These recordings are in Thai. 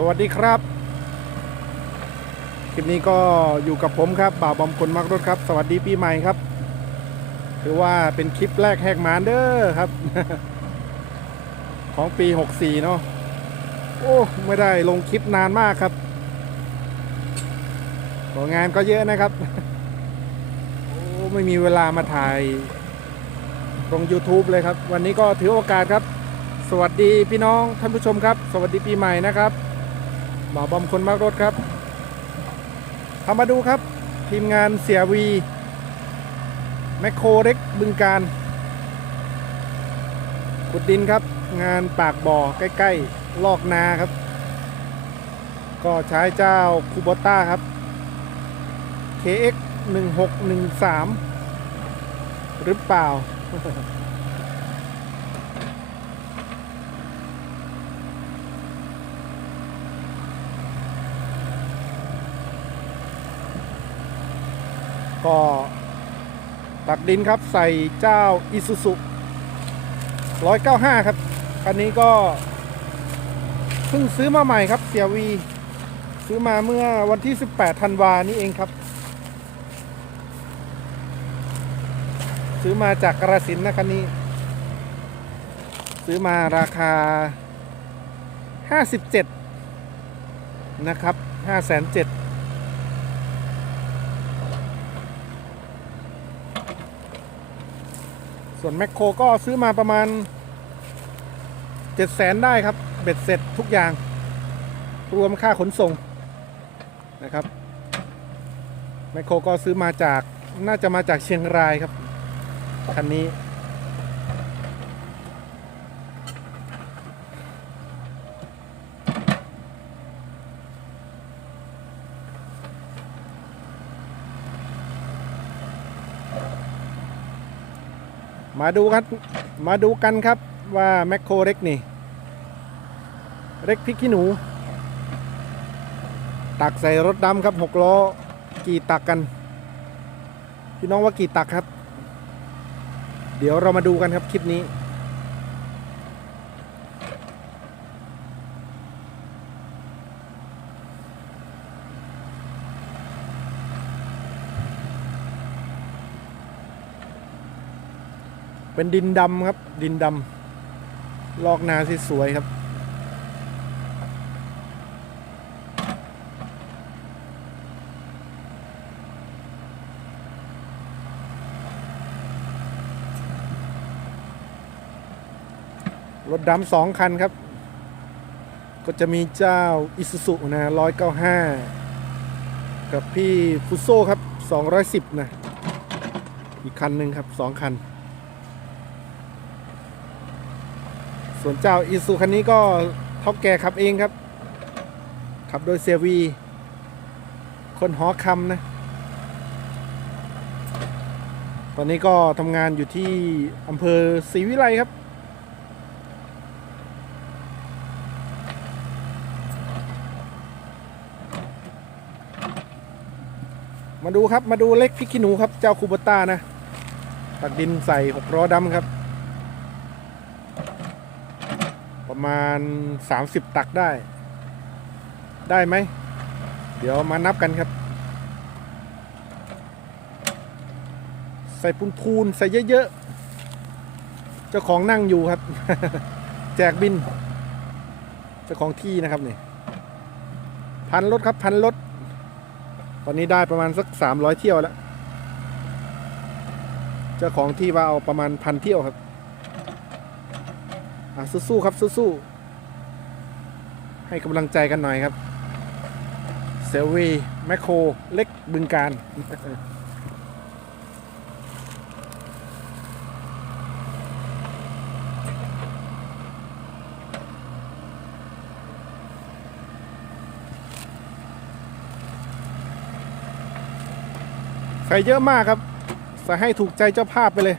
สวัสดีครับ คลิปนี้ก็อยู่กับผมครับ บ่าวบอมคนมักรถครับ สวัสดีปีใหม่ครับ ถือว่าเป็นคลิปแรกแหกหมานเด้อครับ ของปี 64 เนาะโอ้ไม่ได้ลงคลิปนานมากครับก็งานก็เยอะนะครับ โอ้ไม่มีเวลามาถ่ายลง YouTube เลยครับ วันนี้ก็ถือโอกาสครับ สวัสดีพี่น้องท่านผู้ชมครับ สวัสดีปีใหม่นะครับ บ่าวบอมคนมากรถครับทำมาดูครับ ทีมงานเสียวีแมคโครเล็กบึงการขุดดินครับ งานปากบ่อใกล้ ๆ ลอกนาครับ ก็ใช้เจ้าคูโบต้าครับ KX 1613 หรือเปล่า ก็ตักดินครับใส่เจ้าอิซูซุ195 ครับ คันนี้ก็เพิ่งซื้อมาใหม่ครับเสียวีซื้อมาเมื่อวันที่ 18ธันวานี้เองครับ ซื้อมาจากกระสินนะคันนี้ ซื้อมาราคา 57 นะครับ5,700 ส่วนแมคโครก็ซื้อมาประมาณ7 0 0แสนได้ครับ เบ็ดเสร็จทุกอย่าง รวมค่าขนส่งนะครับแมคโครก็ซื้อมาจากน่าจะมาจากเชียงรายครับ คันนี้ มาดูครับมาดูกันครับว่าแมคโครเล็กนี่เล็กพริกขี้หนู ตักใส่รถดำครับหกล้อกี่ตักกัน พี่น้องว่ากี่ตักครับ เดี๋ยวเรามาดูกันครับคลิปนี้ เป็นดินดำครับ ดินดำลอกนาสวยครับ รถดำสองคันครับ ก็จะมีเจ้าอิสุสุนะร้อยเก้าห้ากับพี่ฟุโซครับสองร้อยสิบนะ อีกคันหนึ่งครับสองคัน ส่วนเจ้าอิสุคันนี้ก็เท่าแก่ขับเองครับ ขับโดยเซวี คนหอคำนะ ตอนนี้ก็ทำงานอยู่ที่อำเภอศรีวิไลครับ มาดูครับมาดูเล็กพริกขี้หนูครับ เจ้าคูบต้านะ ตักดินใส่หกล้อดำครับ ประมาณ 30 ตักได้ ได้ไหม เดี๋ยวมานับกันครับ ใส่ปูนพูนใส่เยอะๆ เจ้าของนั่งอยู่ครับ แจกบิน เจ้าของที่นะครับนี่ พันรถครับพันรถ ตอนนี้ได้ประมาณสัก 300 เที่ยวแล้ว เจ้าของที่ว่าเอาประมาณพันเที่ยวครับ สู้ๆครับสู้ๆให้กำลังใจกันหน่อยครับเซลวีแมคโครเล็กบึงการใส่เยอะมากครับ ใส่ให้ถูกใจเจ้าภาพไปเลย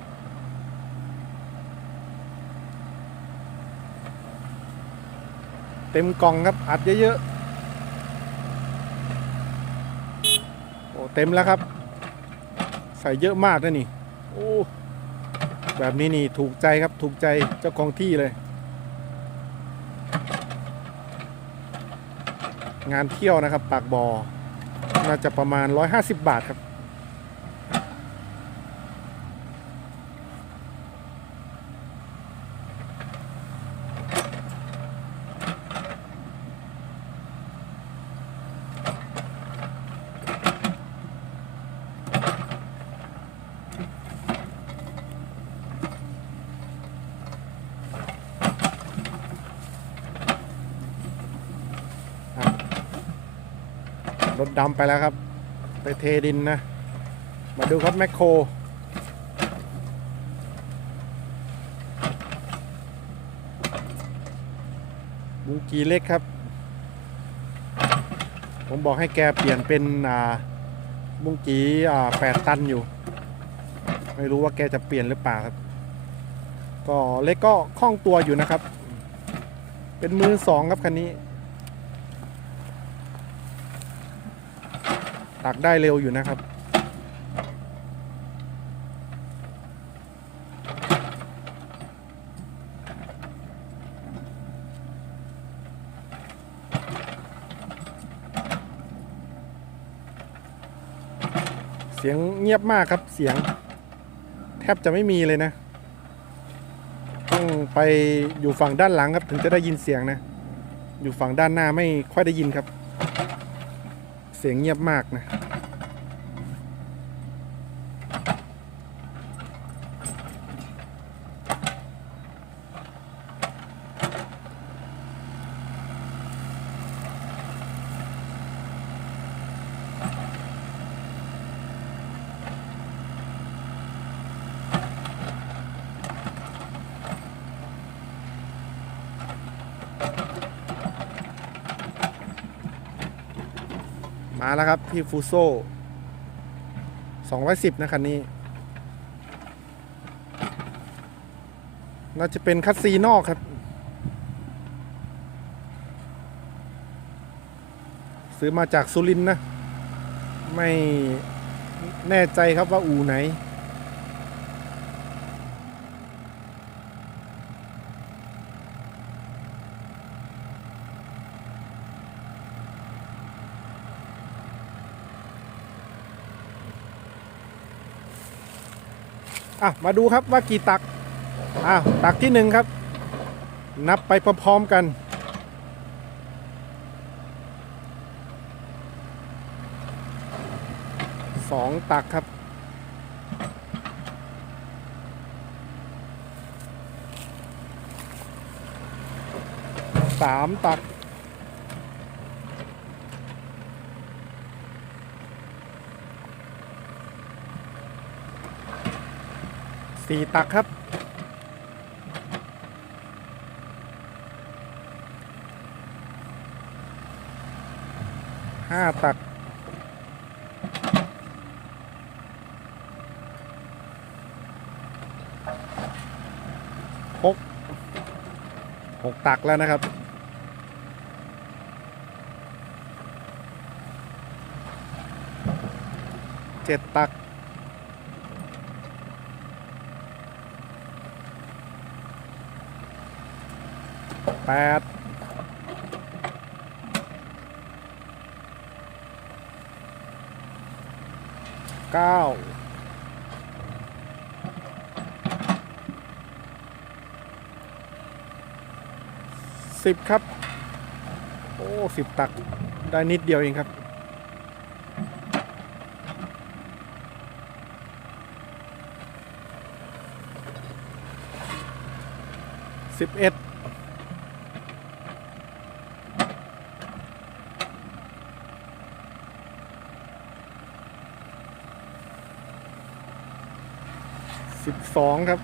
เต็มกล่องครับอัดเยอะๆโอ้เต็มแล้วครับ ใส่เยอะมากนะนี่โอ้แบบนี้นี่ถูกใจครับถูกใจเจ้าของที่เลย งานเที่ยวนะครับ ปากบอ่อน่าจะประมาณ 150 บาทครับ รถ ดำไปแล้วครับ ไปเทดินนะ มาดูครับแมคโครบุงกีเล็กครับ ผมบอกให้แกเปลี่ยนเป็นอ่าบุงกีอ่าแปดตันอยู่ ไม่รู้ว่าแกจะเปลี่ยนหรือเปล่าครับ ก็เล็กก็คล่องตัวอยู่นะครับ เป็นมือสองครับคันนี้ ตักได้เร็วอยู่นะครับ เสียงเงียบมากครับเสียง แทบจะไม่มีเลยนะ ต้องไปอยู่ฝั่งด้านหลังครับ ถึงจะได้ยินเสียงนะ อยู่ฝั่งด้านหน้าไม่ค่อยได้ยินครับ เสียงเงียบมากนะ มาแล้วครับพี่ฟูโซ่210 นะคันนี้ น่าจะเป็นคัสซีนอกครับ ซื้อมาจากสุรินนะ ไม่แน่ใจครับว่าอู่ไหน อะมาดูครับว่ากี่ตักอะตักที่หนึ่งครับ นับไปพร้อมๆกัน สองตักครับ สามตัก สี่ตักครับ ห้าตัก หก หกตักแล้วนะครับเจ็ดตัก แปดเก้าสิบครับ โอ้สิบตักได้นิดเดียวเองครับสิบเอ็ด สิบสองครับ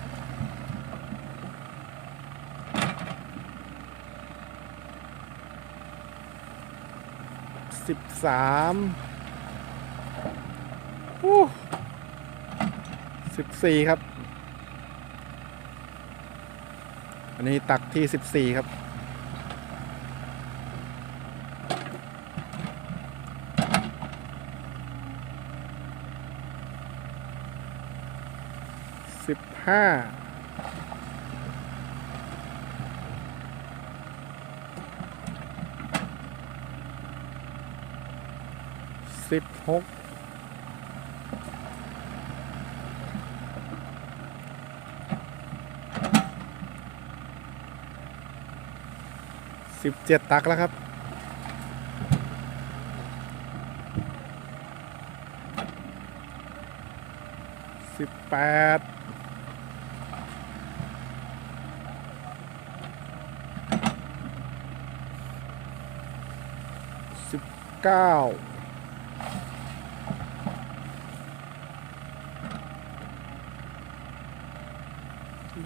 สิบสามสิบสี่ครับ อันนี้ตักที่สิบสี่ครับ สิบห้าสสิบหกสิบเจ็ดตักแล้วครับสิบแปดสิบ เก้า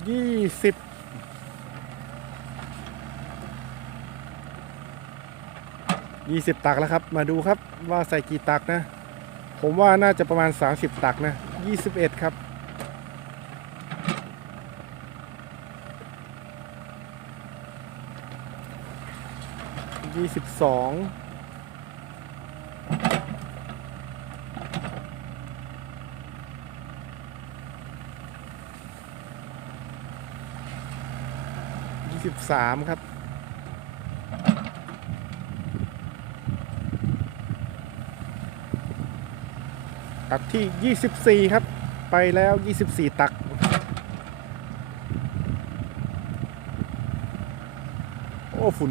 ยี่สิบยี่สิบตักแล้วครับ มาดูครับว่าใส่กี่ตักนะ ผมว่าน่าจะประมาณ 30 ตักนะ21ครับยี่สิบสอง สิบสามครับ ตักที่ยี่สิบสี่ครับ ไปแล้วยี่สิบสี่ตักโอ้ฝุ่น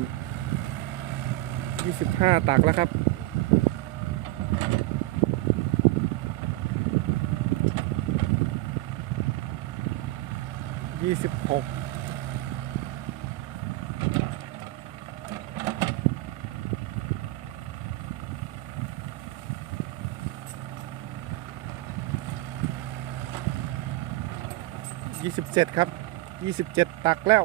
ยี่สิบห้าตักแล้วครับยี่สิบหก 27 ครับ 27 ตักแล้ว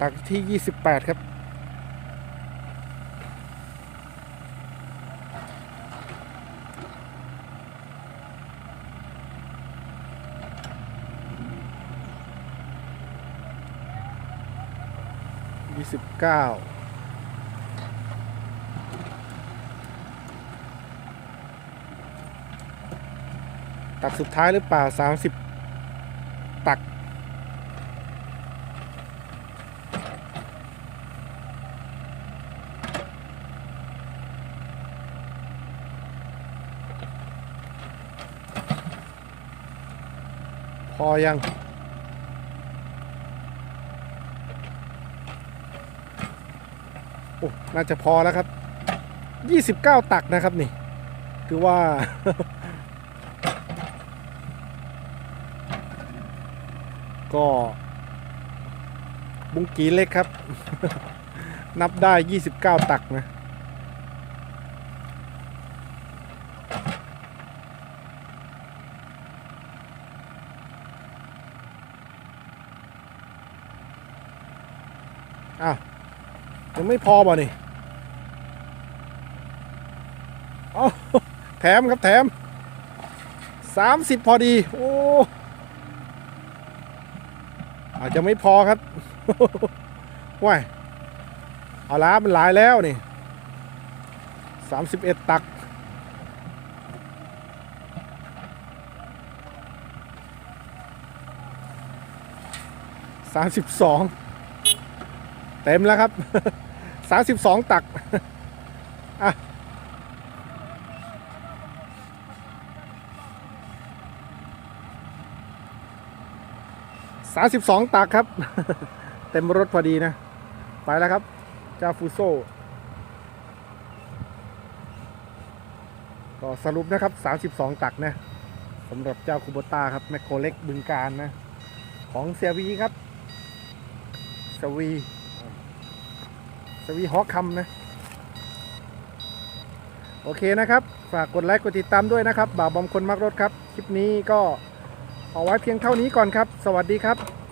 ตักที่ 28 ครับยี่สิบเก้า ตักสุดท้ายหรือเปล่าสามสิบตัก พอยังโอ้น่าจะพอแล้วครับ 29 ตักนะครับนี่ คือว่า ก็บุง กีเล็กครับ นับได้ 29 ตักนะอ้าวยังไม่พอบ่นี่เอาแถมครับแถม 30 พอดี โอ้อาจจะไม่พอครับ ว้ายเอาละมันหลายแล้วนี่31ตัก สามสิบสองเต็มแล้วครับ สามสิบสองตัก อะสามสิบสองตักครับ เต็มรถพอดีนะ ไปแล้วครับ เจ้าฟูโซก็สรุปนะครับ 32 ตักนะสำหรับเจ้าคูโบต้าครับแมคโครเล็กบึงการนะ ของเซียวีครับสวีสวีฮอคคำนะ โอเคนะครับ ฝากกดไลค์กดติดตามด้วยนะครับ บ่าวบอมคนมักรถครับ คลิปนี้ก็เอาไว้เพียงเท่านี้ก่อนครับ สวัสดีครับ